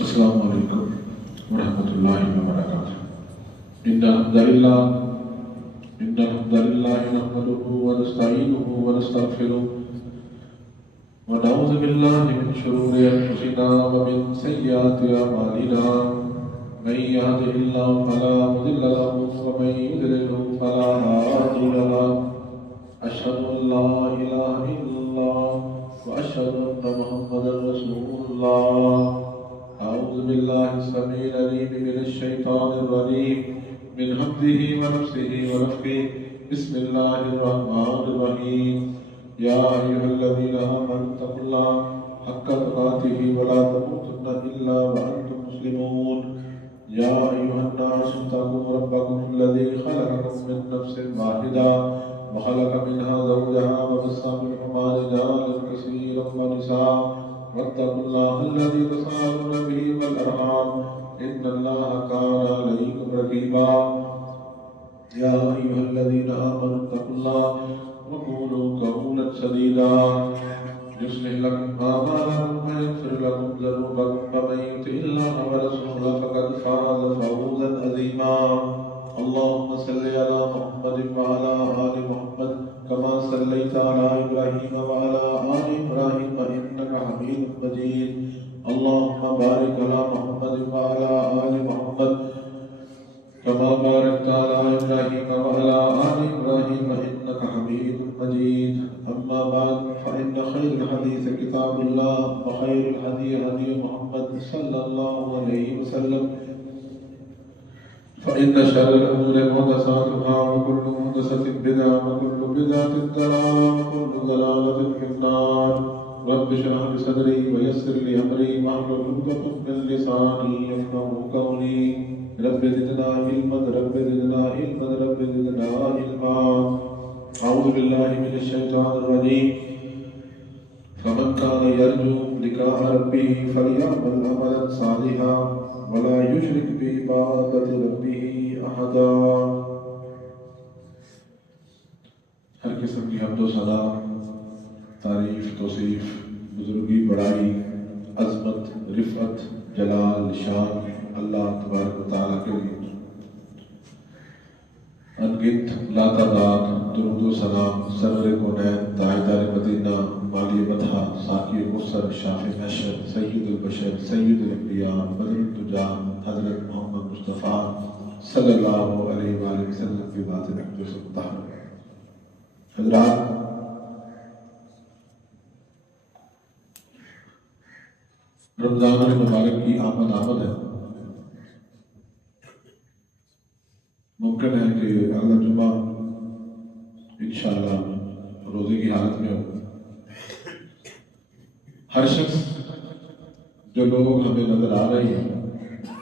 السلام علیکم ورحمۃ اللہ وبرکاتہ۔ إن الحمد لله نحمده ونستعينه ونستغفره ونعوذ بالله من شرور أنفسنا ومن سيئات أعمالنا، من يهده الله فلا مضل له ومن يضلل فلا هادي له، أشهد أن لا إله إلا الله وأشهد أن محمدا رسول الله۔ أعوذ بالله السميع العليم من الشيطان الرجيم، من همزه ونفسه ونفخه، بسم الله الرحمن الرحيم۔ يا أيها الذين آمنوا اتقوا الله حق تقاته ولا تموتن إلا وأنتم مسلمون۔ يا أيها الناس اتقوا ربكم الذي خلقكم من نفس واحدة وخلق منها زوجها وبث منهما رجالا كثيرا ونساء، واتقوا الله الذي تساءلون به والأرحام إن الله كان عليكم رقيبا۔ يا أيها الذين آمنوا اتقوا الله وقولوا قولا سديدا يصلح لكم أعمالكم ويغفر لكم ذنوبكم، ومن يطع الله ورسوله فقد فاز فوزا عظيما۔ اللهم صل على محمد وعلى آل محمد كما صليت على إبراهيم وعلى آل إبراهيم إنك حميد مجيد۔ اللهم بارك على محمد وعلى آل محمد كما باركت على إبراهيم وعلى آل إبراهيم إنك حميد مجيد۔ أما بعد فإن خير الحديث كتاب الله، وخير الهدي هدي محمد صلى الله عليه وسلم، فإن شر الأمور محدثاتها، وكل محدثة بدعة، وكل بدعة ضلالة، وكل ضلالة في النار۔ رب اشرح لي صدري ويسر لي أمري واحلل عقدة من لساني يفقهوا قولي۔ رب زدنا علما، رب زدنا علما، رب زدنا علما۔ أعوذ بالله من الشيطان الرجيم۔ فمن كان يرجو لقاء ربه فليعمل عملا صالحا ولا يشرك بعبادة ربه أحدا۔ ہر قسم کی حمد و ثنا، تعریف، توصیف، بزرگی، بڑائی، عظمت، رفعت، جلال، شان اللہ تبارک و تعالیٰ کے لیے۔ انگنت لاتعداد درود و سلام سرور کونین، تاجدار مدینہ، مالی مدحہ، ساقی کوثر، شافع محشر، سید البشر، سید الانبیاء، بدر الدجا، حضرت محمد مصطفیٰ صلی اللہ علیہ وآلہ وسلم کی بات اقدس مطہر۔ حضرات، رمضان المبارک کی آمد ہے۔ ممکن ہے کہ اگلا جمعہ انشاءاللہ روزے کی حالت میں ہو۔ ہر شخص، جو لوگ ہمیں نظر آ رہے ہیں،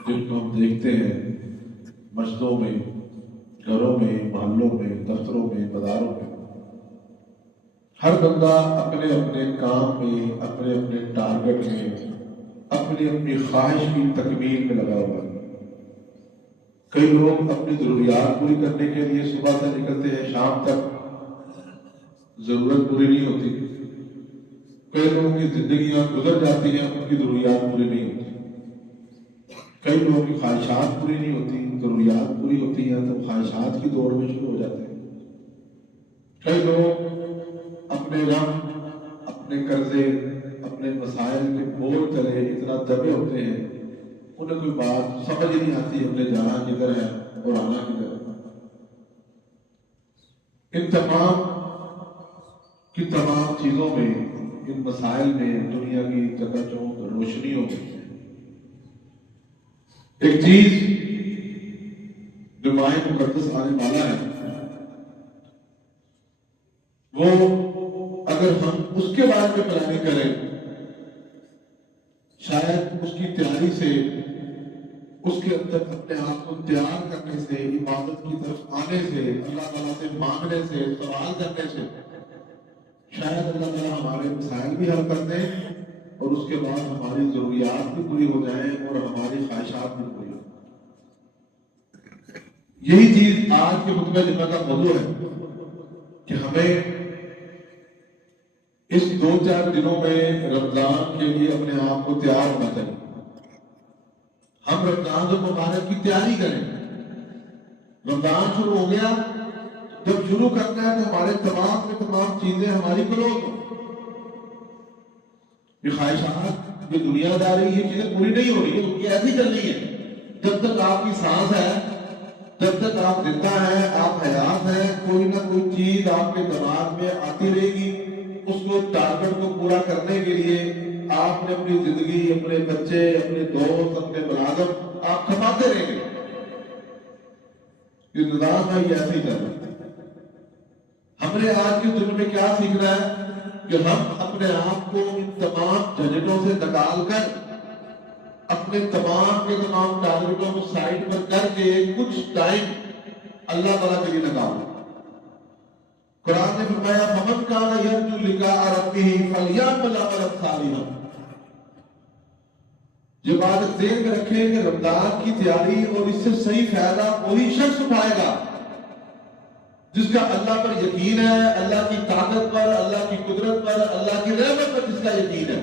جن کو ہم دیکھتے ہیں مسجدوں میں، گھروں میں، محلوں میں، دفتروں میں، بازاروں میں، ہر بندہ اپنے اپنے کام میں، اپنے اپنے ٹارگٹ میں، اپنی اپنی خواہش کی تکمیل میں لگا ہوا ہے۔ کئی لوگ اپنی ضروریات پوری کرنے کے لیے صبح سے نکلتے ہیں، شام تک ضرورت پوری نہیں ہوتی۔ کئی لوگوں کی زندگیاں گزر جاتی ہیں، ان کی ضروریات پوری نہیں ہوتی۔ کئی لوگوں کی خواہشات پوری نہیں ہوتی، ضروریات پوری ہوتی ہیں تو خواہشات کی دوڑ میں شروع ہو جاتے ہیں۔ کئی لوگ اپنے غم، اپنے قرضے، اپنے مسائل کے بوجھ تلے اتنا دبے ہوتے ہیں، انہیں کوئی بات سمجھ نہیں آتی، ہمیں جانا کدھر ہے اور آنا کدھر ہے۔ ان تمام کی تمام چیزوں میں، ان مسائل میں، دنیا کی چکاچوند روشنیوں میں ایک چیز جو ماہ مقدس آنے والا ہے، وہ اگر ہم اس کے بارے میں پلاننگ کریں، شاید اس کی تیاری سے، اس کے اندر اپنے آپ کو تیار کرنے سے، عبادت کی طرف آنے سے، اللہ تعالیٰ سے مانگنے سے، سوال کرنے سے، شاید اللہ تعالیٰ ہمارے مسائل بھی حل کر دیں اور اس کے بعد ہماری ضروریات بھی پوری ہو جائیں اور ہماری خواہشات بھی پوری ہو جائیں۔ یہی چیز آج کے خطبہ جمعہ کا موضوع ہے کہ ہمیں اس 2-4 دنوں میں رمضان کے لیے اپنے آپ کو تیار ہونا چاہیے۔ ہم رمضان المبارک کی تیاری کریں. رمضان شروع ہو گیا، جب شروع کرنا ہے تو ہمارے تمام میں تمام چیزیں ہماری کلوز ہوں. یہ خواہشات، یہ دنیا داری، یہ چیزیں پوری نہیں ہو رہی ہے، یہ ایسی چل رہی ہے. جب تک آپ کی سانس ہے، جب تک آپ زندہ ہیں، آپ حیات ہیں، کوئی نہ کوئی چیز آپ کے دماغ میں آتی رہے گی. اس کو ٹارگٹ کو پورا کرنے کے لیے آپ نے اپنی زندگی، اپنے بچے، اپنے دوست، اپنے ملازم آپ کھپاتے رہیں گے. یہ نظام ہے، یہ ایسے ہی چل رہا ہے. ہم نے آج کے دن میں کیا سیکھنا ہے کہ ہم اپنے آپ کو ان تمام جھنجٹوں سے نکال کر اپنے تمام کے تمام ٹارگٹوں کو سائڈ پر کر کے کچھ ٹائم اللہ تعالیٰ کے لیے لگاؤ. قرآن نے فرمایا فَمَنْ كَانَ يَرْجُو لِقَاءَ رَبِّهِ فَلْيَعْمَلْ عَمَلًا صَالِحًا. یہ بات ذہن میں رکھیں کہ رمضان کی تیاری اور اس سے صحیح فائدہ وہی شخص اٹھائے گا جس کا اللہ پر یقین ہے، اللہ کی طاقت پر، اللہ کی قدرت پر، اللہ کی رحمت پر جس کا یقین ہے،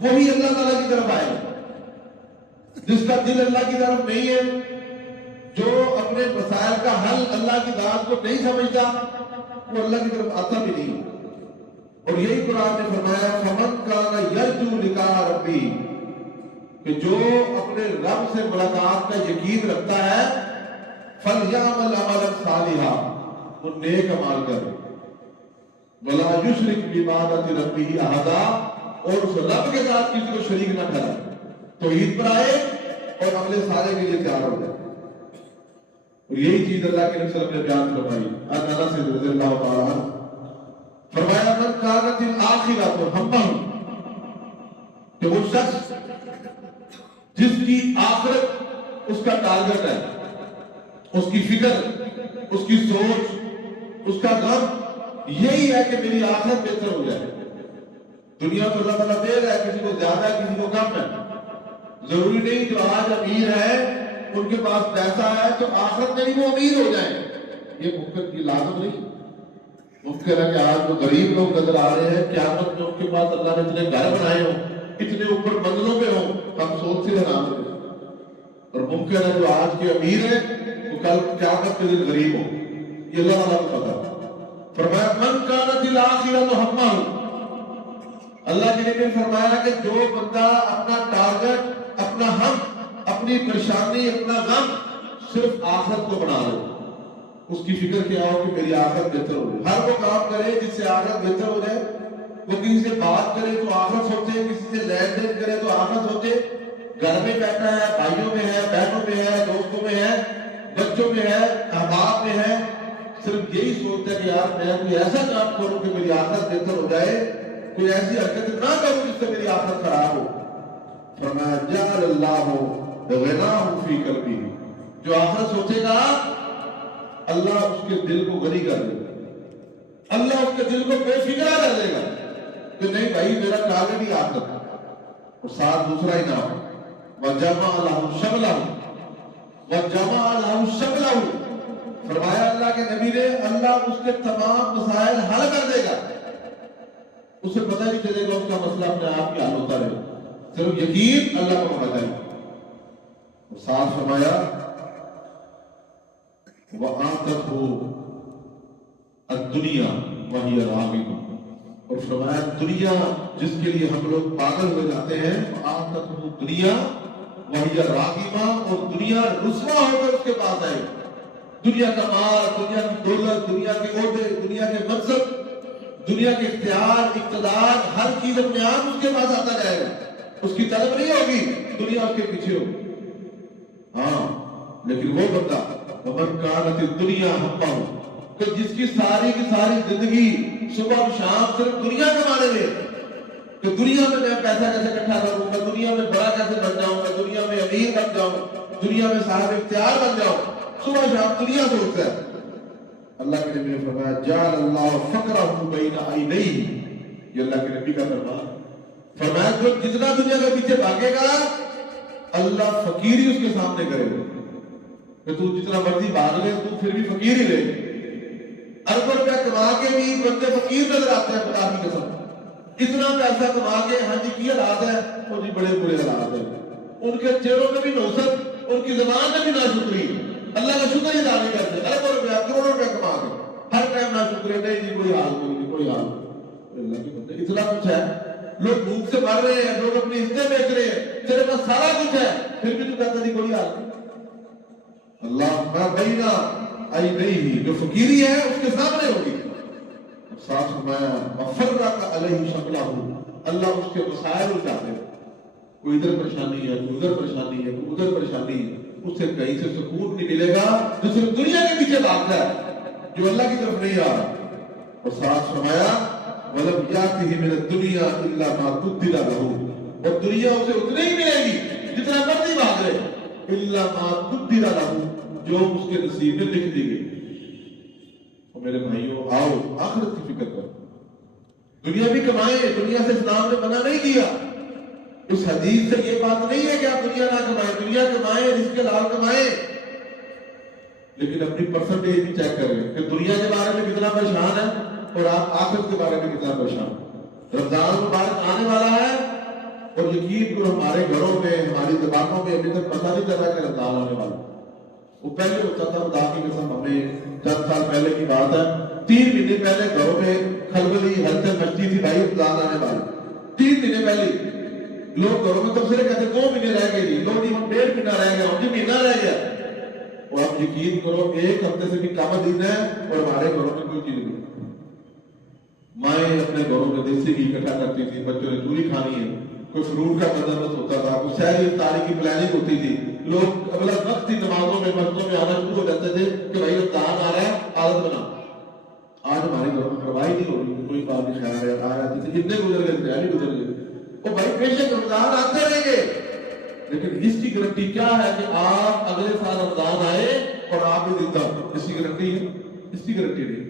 وہی اللہ تعالیٰ کی طرف آئے گا. جس کا دل اللہ کی طرف نہیں ہے، جو اپنے مسائل کا حل اللہ کی ذات کو نہیں سمجھتا، وہ اللہ کی طرف آتا بھی نہیں. اور یہی قرآن نے فرمایا فَمَنْ كَانَ يَرْجُو لِقَاءَ رَبِّهِ، کہ جو اپنے رب سے ملاقات کا یقین رکھتا ہے فَلْيَعْمَلْ عَمَلًا صَالِحًا، وہ نیک عمل کرے. وَلَا يُشْرِكْ بِعِبَادَةِ رَبِّهِ أَحَدًا، اور اس رب کے ساتھ کسی کو شریک نہ ٹھہرائے. توحید پر آئے اور اگلے سارے کے لیے تیار ہو جائے. اور یہی چیز اللہ کے نبی صلی اللہ علیہ وسلم نے بیان فرمائی. انس رضی اللہ تعالیٰ عنہ فرمایا من كانت الآخرة همه، کہ وہ شخص جس کی آخرت اس کا ٹارگٹ ہے، اس کی فکر، اس کی سوچ، اس کا غم یہی ہے کہ میری آخرت بہتر ہو جائے. دنیا تو اللہ تعالیٰ دے رہا ہے، کسی کو زیادہ ہے، کسی کو کم ہے. ضروری نہیں جو آج امیر ہے ان کے پاس پیسہ ہے تو آخرت میں بھی وہ امیر ہو جائیں. یہ ممکن کی لازم نہیں. ممکن ہے کہ آج وہ غریب لوگ نظر آ رہے ہیں، قیامت میں ان کے پاس اللہ نے اتنے گھر بنائے ہوں، اتنے اوپر منزلوں پہ ہوں، ہم سوچ سے حیران ہوتے ہیں. اور ممکن ہے جو آج کے امیر ہیں وہ کل قیامت کے دن غریب ہوں. یہ اللہ تعالیٰ کو پتا ہے. فرمایا من كانت الآخرة همه، اللہ کے نبی نے فرمایا کہ جو بندہ اپنا ٹارگٹ، اپنا ہم، اپنی پریشانی، اپنا غم صرف آخرت کو بنا لے، اس کی فکر کیا ہو کہ میری آخرت بہتر ہو جائے. ہر وہ کام کرے جس سے آخرت بہتر ہو جائے. وہ کسی سے بات کرے تو آخرت سوچے، کسی سے لین دین کرے تو آخرت سوچے. گھر میں بیٹھا ہے، بھائیوں میں ہے، بہنوں میں ہے، دوستوں میں ہے، بچوں میں ہے، احباب میں ہے، صرف یہی سوچتا ہے کہ یار میں کوئی ایسا کام کروں کہ میری آخرت بہتر ہو جائے، کوئی ایسی حرکت نہ کروں جس سے میری آخرت خراب ہو. فرمایا جعل اللہ غناہ فی قلبہ، جو آخرت سوچے گا اللہ اس کے دل کو غنی کر دے گا. اللہ اس کے دل کو بے فکر کر دے گا کہ نہیں بھائی میرا ٹارگٹ ہی آخرت ہے. اور ساتھ دوسرا انعام وجمع لہ شملہ، وجمع لہ شملہ، فرمایا اللہ کے نبی نے اللہ اس کے تمام مسائل حل کر دے گا. اسے پتہ نہیں چلے گا اس کا مسئلہ اپنے آپ کی حل ہوتا رہے، صرف یقین اللہ کو ہونا چاہیے. اور ساتھ فرمایا وَآتَتْهُ الدُّنْيَا وَهِيَ رَاغِبَةٌ، اور فرمایا دنیا جس کے لیے ہم لوگ پاگل ہو جاتے ہیں، وَآتَتْهُ الدُّنْيَا وَهِيَ رَاغِبَةٌ، اور دنیا رسوا ہو کر اس کے پاس آئے. دنیا کا مال، دنیا کی دولت، دنیا کے عہدے، دنیا کے منصب، دنیا کے اختیار، اقتدار، ہر چیز اپنے آپ اس کے پاس آتا جائے گا. اس کی طلب نہیں ہوگی، دنیا اس کے پیچھے ہوگی. ہاں لیکن وہ بندہ ومن كانت الدنيا همه، کہ جس کی ساری زندگی صبح و شام صرف دنیا کمانے میں، کہ دنیا میں میں پیسہ کیسے اکٹھا کروں گا، دنیا میں بڑا کیسے بن جاؤں گا، دنیا میں امیر بن جاؤں، دنیا میں صاحب اختیار بن جاؤں، صبح شام دنیا سوچتا ہے. اللہ کے نبی نے فرمایا جعل اللہ فقرہ بین عینیہ، یہ اللہ کے نبی کا فرمان. فرمایا جو جتنا دنیا کے پیچھے بھاگے گا اللہ فقیری اس کے سامنے کرے گا. کہ تو جتنا مرضی بھاگ لے تو پھر بھی فقیر ہی رہے. ارب روپیہ کما کے بھی بندے فقیر نظر آتے ہیں خدا کی قسم. اتنا پیسہ کما کے ہاں جی کی حالات ہے، وہ جی بڑے برے حالات ہیں. ان کے چہروں میں بھی نوسط، ان کی زبان میں بھی ناشکری، اللہ کا شکر ادا نہیں کرتے، اربوں روپیہ کروڑوں روپے کما کے ہر ٹائم ناشکری، نہیں جی کوئی حال نہیں، کوئی حال نہیں۔ اللہ کے بندے اتنا کچھ ہے، لوگ بھوک سے مر رہے ہیں، لوگ اپنی عزتیں بیچ رہے ہیں، تیرے پاس سارا کچھ ہے، پھر بھی تو کہتا جی کوئی حال نہیں۔ اللہ ما بینا ای نہیں، جو فقیری ہے اس کے سامنے ہوگی۔ ساتھ فرمایا وفرق علیہ شملہ، اللہ اس کے مسائل اٹھاتے ہیں، کوئی ادھر پریشانی ہے، کوئی ادھر پریشانی ہے، کوئی ادھر پریشانی ہے، اس سے کہیں سے سکون نہیں ملے گا جو صرف دنیا کے پیچھے بھاگتا ہے، جو اللہ کی طرف نہیں آ رہا۔ اور ساتھ فرمایا وَلَمْ يَأْتِهِ مِنَ الدُّنْيَا إِلَّا مَا قُدِّرَ لَهُ، اور دنیا اسے اتنی ہی ملے گی جتنا مرضی بھاگ رہے، إِلَّا مَا قُدِّرَ لَهُ، جو اس کے نصیب میں لکھ دی گئی۔ اور میرے بھائیوں آؤ آخرت کی فکر کرو، دنیا بھی کمائیں، دنیا سے اسلام نے منع نہیں کیا۔ اس حدیث سے یہ بات نہیں ہے کہ آپ دنیا نہ کمائیں، دنیا کمائیں، رزق حلال کمائیں، لیکن اپنی پرسنٹیج بھی چیک کریں کہ دنیا کے بارے میں کتنا پریشان ہے اور آپ آخرت کے بارے میں کتنا پریشان ہیں۔ رمضان مبارک آنے والا ہے اور یقین کرو ہمارے گھروں میں، ہماری زبانوں میں ابھی تک پتہ نہیں چلا کہ رمضان آنے والا ہے۔ وہ پہلے ہوتا تھا، خدا کی قسم ہمیں چند سال پہلے کی بات ہے، 3 مہینے پہلے گھروں میں خلبلی ہلچل مچتی تھی، بھائی رمضان آنے والا، 3 مہینے پہلے لوگ گھروں میں تبصرے کہتے 2 مہینے رہ گئے جی، لوگ جی 1.5 مہینہ رہ گیا، جی مہینہ رہ گیا۔ اور آپ یقین کرو 1 ہفتے سے بھی کم دن ہے اور ہمارے گھروں میں کوئی چیز نہیں۔ مائیں اپنے گھروں میں دیسی گھی اکٹھا کرتی تھی، بچوں نے چوری کھانی ہے، کوئی فروٹ کا بندوبست ہوتا تھا، کوئی سحری افطاری کی پلاننگ ہوتی تھی، لوگ اگلا وقت ہی نمازوں میں مسجدوں میں آنا شروع ہو جاتے تھے کہ بھائی رمضان آ رہا ہے عادت بنا۔ آج ہمارے گھروں میں پرواہی نہیں ہو رہی، کوئی بات نہیں، خیال ہے آ جاتے تھے، جتنے گزر گئے تھے گزر گئے، وہ بھائی بے شک رمضان آتے رہیں گے، لیکن اس کی گارنٹی کیا ہے کہ آپ اگلے سال رمضان آئے اور آپ بھی زندہ، اس کی گارنٹی ہے؟ اس کی گارنٹی نہیں۔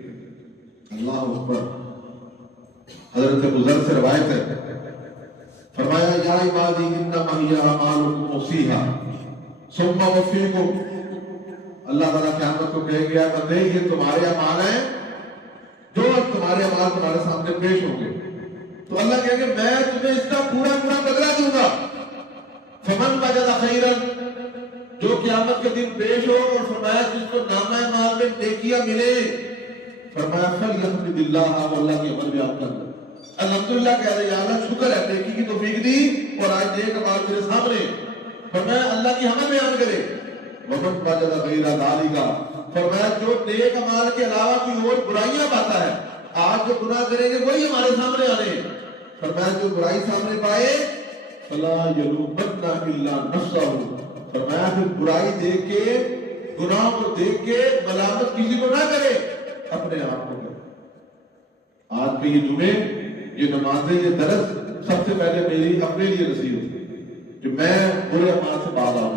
اللہ اکبر۔ حضرت بزرگ سے روایت ہے، فرمایا یا عبادی انما ہی اعمالکم احصیھا ثم اوفیکم، اللہ تعالیٰ قیامت کو کہے گا بندے یہ تمہارے اعمال ہیں، جو تمہارے اعمال تمہارے سامنے پیش ہوں گے، تو اللہ کہے گا میں تمہیں اس کا پورا پورا بدلہ دوں گا۔ فمن وجد خیرا، جو قیامت کے دن پیش ہو، اور فرمایا جس کو نامہ اعمال میں نیکیاں ملے، فرمایا فلیحمد اللہ، وہ اللہ کی عمل بیان کر دے، الحمدللہ کہہ رہے یا اللہ شکر ہے نیکی کی توفیق دی اور آج نیک اعمال میرے سامنے، فرمایا اللہ کی حمد بیان کرے۔ ومن وجد غیر ذالک، فرمایا جو نیک اعمال کے علاوہ کوئی اور برائیاں پاتا ہے، آج جو گناہ کریں گے وہی ہمارے سامنے آنے ہیں، فرمایا جو برائی سامنے پائے فلا یلومن الا نفسہ، فرمایا پھر برائی دیکھ کے، گناہ کو دیکھ کے ملامت کسی کو نہ کرے، اپنے آپ کو کرے۔ آج کے یہ جمعے، یہ نمازیں، یہ درس سب سے پہلے میری اپنے لیے نصیحت ہے کہ میں برے اعمال سے باز آؤں،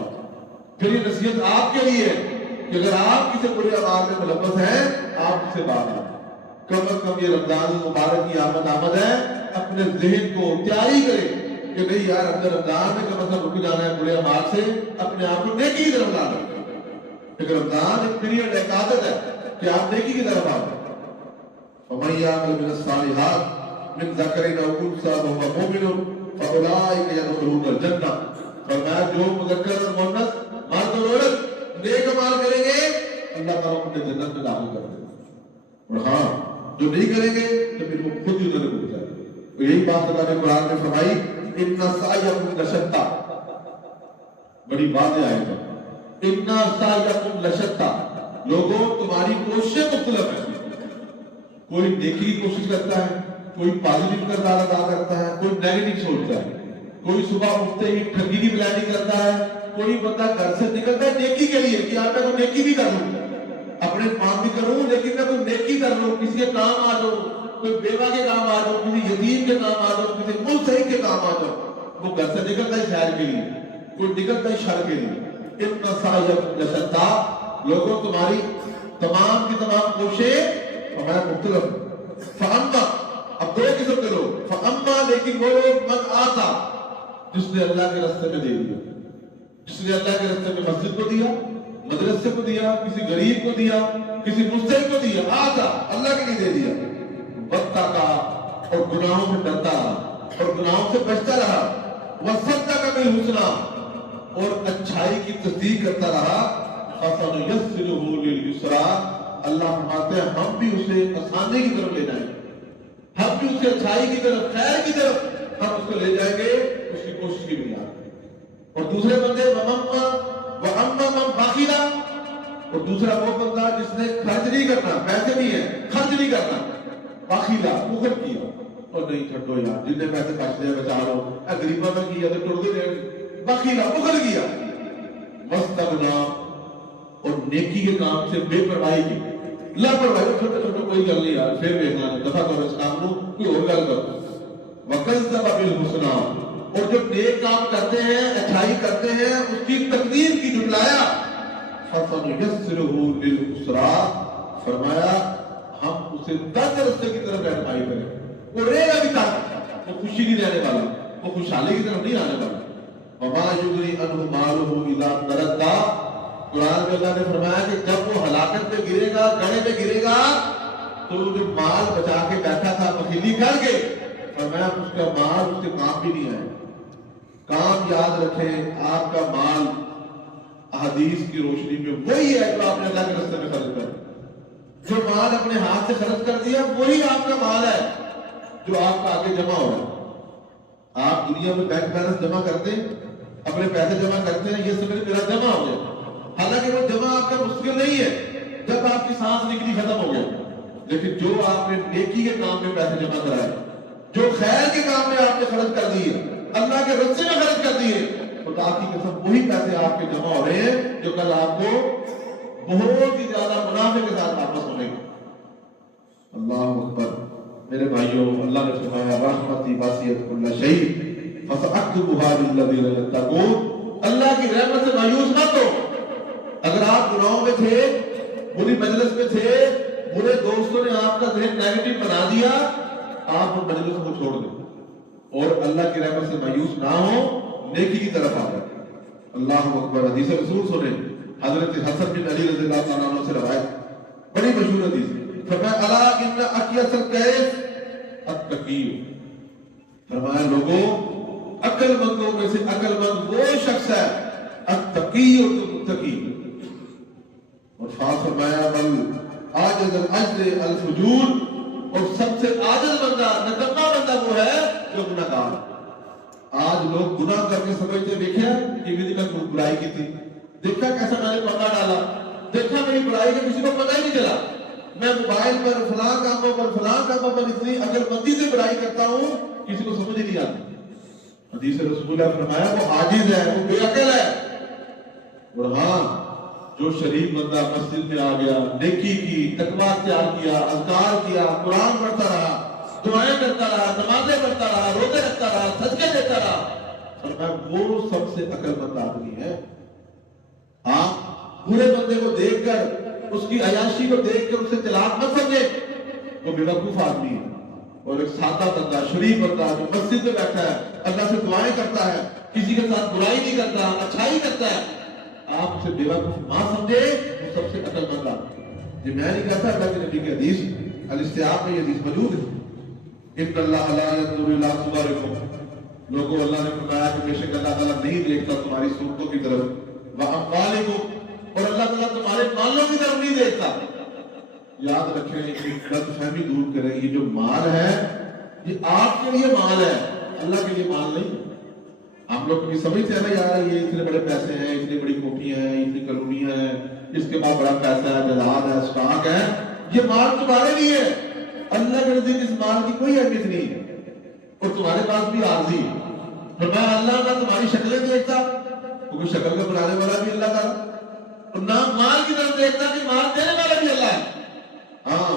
پھر یہ نصیحت آپ کے لیے کہ اگر آپ کسی برے اعمال میں ملوث ہیں آپ اس سے باز آؤں۔ کم از کم یہ رمضان المبارک کی آمد ہے، اپنے ذہن کو تیاری کرے کہ نہیں یار اندر رمضان میں کم از کم رک جانا ہے برے اعمال سے، اپنے آپ کو نیکی کی طرف لانا ہے۔ لیکن رمضان ایک پیریڈ، ایک عادت ہے کہ آپ نیکی کی طرف آئیں۔ فَمَن يَعْمَلْ مِنَ الصَّالِحَاتِ مِن ذَكَرٍ أَوْ أُنثَىٰ وَهُوَ مُؤْمِنٌ فَأُولَٰئِكَ يَدْخُلُونَ الْجَنَّةَ، فرمایا جو مذکر اور مؤنث، مرد اور عورت نیک اعمال کریں گے اللہ تعالیٰ انہیں جنت میں داخل کر دے گا، اور ہاں جو نہیں کریں گے تو پھر وہ خود ہی ادھر اٹھ جائے گا۔ تو یہی بات اللہ نے قرآن میں فرمائی اِنَّ سَعْیَکُمْ لَشَتَّىٰ، بڑی بات آئے گا اِنَّ سَعْیَکُمْ لَشَتَّىٰ، لوگوں تمہاری کوششیں مختلف ہیں، کوئی نیکی کی کوشش کرتا ہے، کوئی پازیٹیو کردار ادا کرتا ہے، کوئی نیگیٹو سوچتا ہے، کوئی صبح اٹھتے ہی ٹھگی کی پلاننگ کرتا ہے، کوئی بندہ گھر سے نکلتا ہے نیکی کے لیے کہ آج میں کوئی نیکی بھی کر لوں، اپنے کام بھی کروں لیکن میں کوئی نیکی کر لوں، کسی کے کام آ جاؤ، کوئی بیوہ کے کام آ جاؤ، کسی یتیم کے کام آ جاؤ، کسی منصحیح کے کام آ جاؤ، وہ گھر سے نکلتا ہے خیر کے لیے، کوئی نکلتا ہے شر کے لیے۔ اتنا سایہ شتا، لوگوں تمہاری تمام کی تمام کوششیں ہمارا مختلف فَأَمَّا، اب دو قسم کے لوگ، فَأَمَّا لیکن وہ لوگ من آتا جس نے اللہ کے راستے میں دے دیا، جس نے اللہ کے راستے میں مسجد کو دیا، مدرسے کو دیا، کسی غریب کو دیا، کسی مستحق کو دیا، آتا اللہ کے لیے دے دیا، وَاتَّقَىٰ اور گناہوں سے ڈرتا رہا اور گناہوں سے بچتا رہا، وَصَدَّقَ بِالْحُسْنَىٰ اور اچھائی کی تصدیق کرتا رہا فَسَنُيَسِّرُهُ لِلْيُسْرَىٰ اللہ فرماتے ہیں ہم بھی اسے آسانی کی طرف لے جائیں گے، ہم بھی اسے اچھائی کی طرف، خیر کی طرف ہم اس کو لے جائیں گے اس کی کوشش کی بنیاد۔ اور دوسرے بندے وَأَمَّا مَنْ بَخِلَ، اور دوسرا وہ بندہ جس نے خرچ نہیں کرنا، پیسے نہیں ہے، خرچ نہیں کرنا، بخیلا بخل کیا، اور نہیں چھٹو یار جن نے پیسے بچ لے بچا لو، اے غریباں میں کیا تو ٹوٹ دے، بخیلا بخل کیا، واستغنی اور نیکی کے کام سے بے پرواہی کی، لاپرواہی، چھوٹے چھوٹے کوئی گل نہیں یار پھر دیکھنا ہے، دفعہ کرو اس کام کو، کوئی اور گل کرو، وَكَذَّبَ بِالْحُسْنَىٰ اور جو نیک کام کرتے ہیں، اچھائی کرتے ہیں، اس کی تقدیر کی جھٹلایا، فَسَنُيَسِّرُهُ لِلْعُسْرَىٰ فرمایا ہم اسے تنگ رستے کی طرف رہنمائی کریں، وہ رہے گا بھی تنگ، وہ خوشی نہیں رہنے والا، وہ خوشحالی کی طرف نہیں آنے والا۔ وَمَا يُغْنِي عَنْهُ مَالُهُ إِذَا تَرَدَّىٰ قرآن میں اللہ نے فرمایا کہ جب وہ ہلاکت پہ گرے گا، گڑھے پہ گرے گا، تو جو مال بچا کے بیٹھا تھا بخیلی کر کے، فرمایا اس کا مال اس کے کام بھی نہیں آئے۔ کام یاد رکھیں، آپ کا مال احادیث کی روشنی میں وہی ہے جو آپ نے اللہ کے راستے میں خرچ کر، جو مال اپنے ہاتھ سے خرچ کر دیا وہی آپ کا مال ہے جو آپ کا آگے جمع ہو رہا ہے۔ آپ دنیا میں بینک بیلنس جمع کرتے ہیں، اپنے پیسے جمع کرتے ہیں، یہ سمجھ میرا جمع ہو گیا، حالانکہ وہ جمع آپ کا مشکل نہیں ہے جب آپ کی سانس نکلی ختم ہو گیا، لیکن جو آپ نے نیکی کے کام میں پیسے جمع کرائے، جو خیر کے کام میں آپ نے خرچ کر دیے، اللہ کے راستے میں خرچ کر دیے، خدا کی قسم وہی پیسے آپ کے جمع ہو رہے ہیں جو کل آپ کو بہت ہی زیادہ منافع کے ساتھ واپس ہونے گے۔ اللہ اکبر میرے بھائیوں، اللہ نے فرمایا رحمتی واسعت کل شیء فسأکتبها للذین یتقون، اللہ کی رحمت سے مایوس مت ہو۔ اگر آپ گناہوں میں تھے، بری مجلس میں تھے، برے دوستوں نے آپ کا ذہن نیگیٹو بنا دیا، آپ ان مجلسوں کو چھوڑ دیں اور اللہ کی رحمت سے مایوس نہ ہو، نیکی کی طرف آ جائیں۔ اللہ اکبر۔ حدیث رسول سنیں، حضرت حسن بن علی رضی اللہ تعالیٰ عنہ سے روایت، بڑی مشہور حدیث، فرمایا الا ان اکیس الکیس التقی، فرمایا لوگوں عقل مندوں میں سے عقل مند وہ شخص ہے التقی اور متقی، اور فرمایا بل عاجز العجز الفجور، اور سب سے عاجز بندہ، نکما بندہ وہ ہے جو گناہگار۔ آج لوگ گناہ کر کے سمجھتے، دیکھا کہ میری میں برائی کی تھی، دیکھا کیسا میں نے پردہ ڈالا، دیکھا میری برائی کا کسی کو پتہ ہی نہیں چلا، میں موبائل پر فلاں کاموں پر اتنی عقل مندی سے برائی کرتا ہوں کسی کو سمجھ نہیں آتی۔ حدیث رسول نے فرمایا وہ عاجز ہے، وہ بے عقل ہے۔ اور ہاں جو شریف بندہ مسجد میں آ گیا، نیکی کی، تقویٰ اختیار کیا، اذکار کیا، قرآن پڑھتا رہا، دعائیں کرتا رہا، نمازیں پڑھتا رہا، روزے رکھتا رہا، صدقے دیتا رہا، فرمایا وہ سب سے عقل مند آدمی ہے۔ آپ برے بندے کو دیکھ کر، اس کی عیاشی کو دیکھ کر اسے چلاک مت سمجھے، وہ بے وقوف آدمی ہے۔ اور ایک سادہ بندہ، شریف بندہ جو مسجد میں بیٹھا ہے، اللہ سے دعائیں کرتا ہے، کسی کے ساتھ برائی نہیں کرتا، اچھائی کرتا ہے، آپ اسے بے وقوف نہ سمجھے، وہ سب سے عقل مند آدمی ہے۔ یہ میں نہیں کہتا، اللہ کے نبی کی حدیث الاستیاب میں یہ حدیث موجود ہے، ان اللہ لا ينظر الى صورکم، لوگوں اللہ نے فرمایا کہ بے شک اللہ تعالیٰ نہیں دیکھتا تمہاری صورتوں کی طرف، واموالکم، اور اللہ تعالیٰ تمہارے مالوں کی طرف نہیں دیکھتا۔ یاد رکھیں، ایک غلط فہمی دور کریں، یہ جو مال ہے یہ آپ کے لیے مال ہے، اللہ کے لیے مال نہیں ہے۔ ہم لوگ کبھی سمجھتے ہیں نا یار یہ اتنے بڑے پیسے ہیں، اتنی بڑی کوٹیاں ہیں، اتنی کالونیاں ہیں، اس کے بعد بڑا پیسہ ہے، جائیداد ہے، اسٹاک ہے، یہ مال تمہارے لیے ہے۔ اللہ کے نزدیک اس مال کی کوئی اہمیت نہیں ہے، اور تمہارے پاس بھی عارضی ہے۔ فرمایا اللہ نہ تمہاری شکلیں دیکھتا، کیونکہ شکل کا بنانے والا بھی اللہ کا، اور نہ مال کی طرف دیکھتا کہ مال دینے والا بھی اللہ ہے۔ ہاں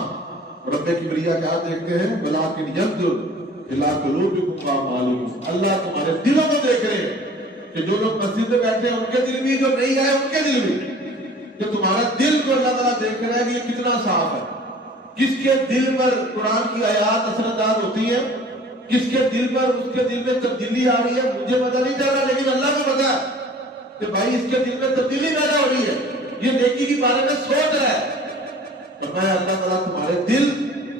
رب کبریا کیا دیکھتے ہیں، ولکن ينظر الى قلوبکم واعمالکم، اللہ تمہارے دلوں کو دیکھ رہے ہیں کہ جو لوگ مسجد میں بیٹھے ہیں ان کے دل بھی، جو نہیں آئے ان کے دل بھی، کہ تمہارا دل کو اللہ تعالیٰ دیکھ رہا ہے کہ یہ کتنا صاف ہے۔ کس کے دل پر قرآن کی آیات اثر انداز ہوتی ہیں، کس کے دل پر اس کے دل میں تبدیلی آ رہی ہے، مجھے پتہ نہیں چل رہا، لیکن اللہ کو پتہ ہے کہ بھائی اس کے دل میں تبدیلی پیدا ہو رہی ہے، یہ نیکی کے بارے میں سوچ رہا ہے۔ فرمایا اللہ تعالیٰ تمہارے دل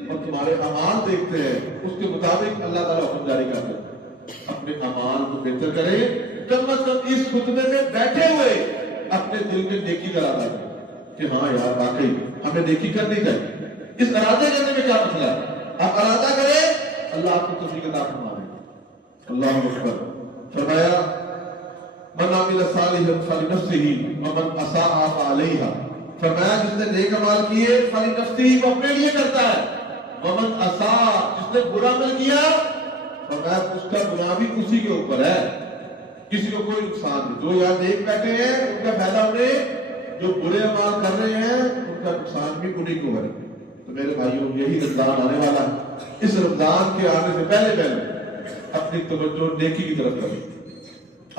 اور تمہارے اعمال دیکھتے ہیں، اس کے مطابق اللہ تعالیٰ حکم جاری کرتے ہیں، اپنے اعمال کو بہتر کرے کم از کم اس خطبے میں بیٹھے ہوئے اپنے دل میں نیکی کا ارادہ کریں کہ ہاں یار واقعی ہمیں نیکی کرنی چاہیے. اس ارادے کرنے میں کیا مسئلہ ہے؟ آپ ارادہ کریں, اللہ آپ کو توفیق عطا فرمائے. اللہ اکبر. فرمایا من عمل صالحا فلنفسه ومن اساء فعليها. فرمایا جس نے نیک اعمال کیے فلنفسه وہ اپنے لیے کرتا ہے, ومن اساء جس نے برا عمل کیا فرمایا اس کا گناہ بھی اسی کے اوپر ہے, کسی کو کوئی نقصان نہیں. جو یہاں نیک بیٹھے ہیں ان کا فائدہ انہیں, جو برے اعمال کر رہے ہیں ان کا نقصان بھی انہیں کو ہے. تو میرے بھائیوں یہی رمضان آنے والا ہے, اس رمضان کے آنے سے پہلے اپنی توجہ نیکی کی طرف کریں.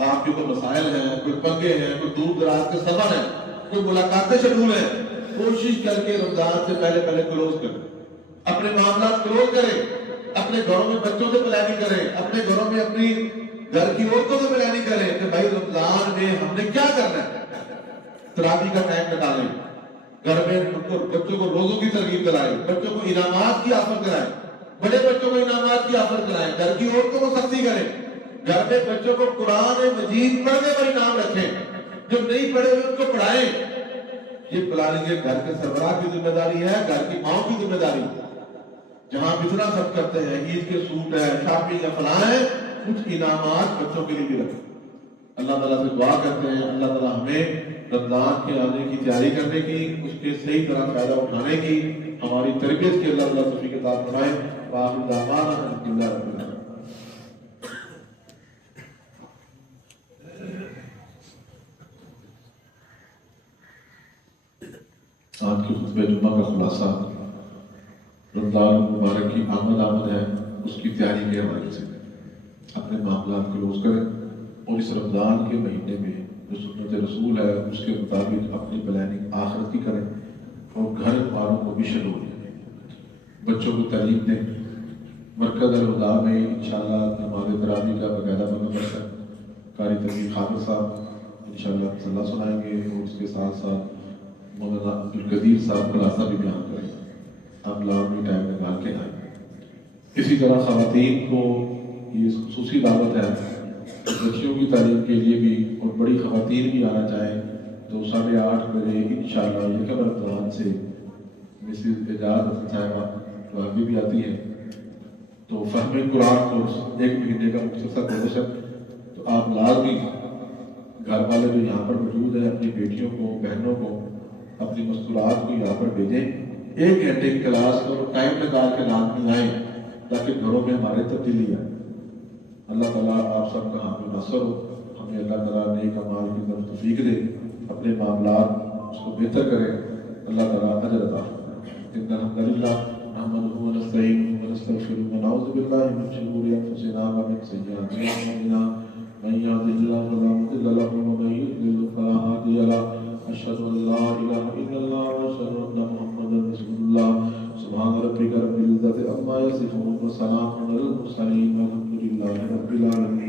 آپ کے کوئی مسائل ہیں, کوئی پنگے ہیں, کوئی دور دراز کے سفر ہیں, کوئی ملاقاتیں شیڈول ہیں, کوشش کر کے رمضان سے پہلے کلوز کریں, اپنے معاملات کلوز کریں, اپنے گھروں میں بچوں سے پلاننگ کریں, اپنے گھروں میں اپنی گھر کی عورتوں سے پلاننگ کریں کہ بھائی رمضان میں ہم نے کیا کرنا ہے. تراویح کا ٹائم نکالیں, گھر میں بچوں کو روزوں کی ترغیب کرائیں, بچوں کو انعامات کی آفر کرائیں, بڑے بچوں کو انعامات کی آفر کرائیں, گھر کی عورتوں کو سختی کریں, گھر میں بچوں کو قرآن مجید پڑھنے پر انعام رکھیں, جو نہیں پڑھے ہوئے ان کو پڑھائیں. یہ پلاننگ گھر کے سربراہ کی ذمہ داری ہے, گھر کی ماؤں کی ذمہ داری ہے. جہاں بتنا سب کرتے ہیں, عید کے سوٹ ہے, شاپنگ ہے, فلاں ہے, کچھ انعامات بچوں کے لیے بھی رکھیں. اللہ تعالیٰ سے دعا کرتے ہیں اللہ تعالیٰ ہمیں رمضان کے آنے کی تیاری کرنے کی, اس کے صحیح طرح فائدہ اٹھانے کی, ہماری تربیت کی اللہ تعالیٰ توفیق عطا فرمائے. وآخر دعوانا الحمدللہ رب العالمین. آج کے خطبہ جمعہ کا خلاصہ رمضان مبارک کی آمد ہے, اس کی تیاری کے حوالے سے اپنے معاملات کلوز کریں, اور اس رمضان کے مہینے میں جو سنت رسول ہے اس کے مطابق اپنی پلاننگ آخرت کی کریں, اور گھر والوں کو بھی شروع دیں, بچوں کو تعلیم دیں. مرکز الہدیٰ میں انشاءاللہ نماز تراویح کا باقاعدہ بندوبست ہے. قاری تقی خالد صاحب انشاءاللہ صلاح سنائیں گے, اور اس کے ساتھ ساتھ مولانا عبدالقدیر صاحب خلاصہ بھی بیان کریں گے. آپ لازمی ٹائم نکال کے آئیں. اسی طرح خواتین کو یہ خصوصی دعوت ہے, بچیوں کی تعلیم کے لیے بھی, اور بڑی خواتین بھی آنا چاہیں تو 8:30 بجے انشاءاللہ یکم رمضان سے مسز اعجاز حسن صاحبہ جو آگے بھی آتی ہیں, تو فہم قرآن کورس 1 مہینے کا مختصر کورس ہے. تو آپ لازمی گھر والے جو یہاں پر موجود ہیں اپنی بیٹیوں کو, بہنوں کو, اپنی مستورات کو یہاں پر بھیجیں. 1 گھنٹے کی کلاس اور ٹائم نکال کے لازمی آئیں تاکہ گھروں میں ہمارے تبدیلی آئے. اللہ تعالیٰ آپ سب کا حامی ناصر ہو, ہمیں اللہ تعالیٰ نیک اعمال کی طرف توفیق دے, اپنے معاملات اس کو بہتر کرے, اللہ تعالیٰ اجر عطا فرمائے. ان الحمد للہ نحمدہ ونستعینہ ونستغفرہ ونعوذ باللہ من شرور انفسنا ومن سیئات اعمالنا من يهده الله فلا مضل له ومن يضلل فلا هادي له. اشهد ان لا اله الا الله واشهد ان محمدا رسول الله. سبحان ربك رب العزة عما يصفون وسلام على المرسلين والحمد لله رب العالمين.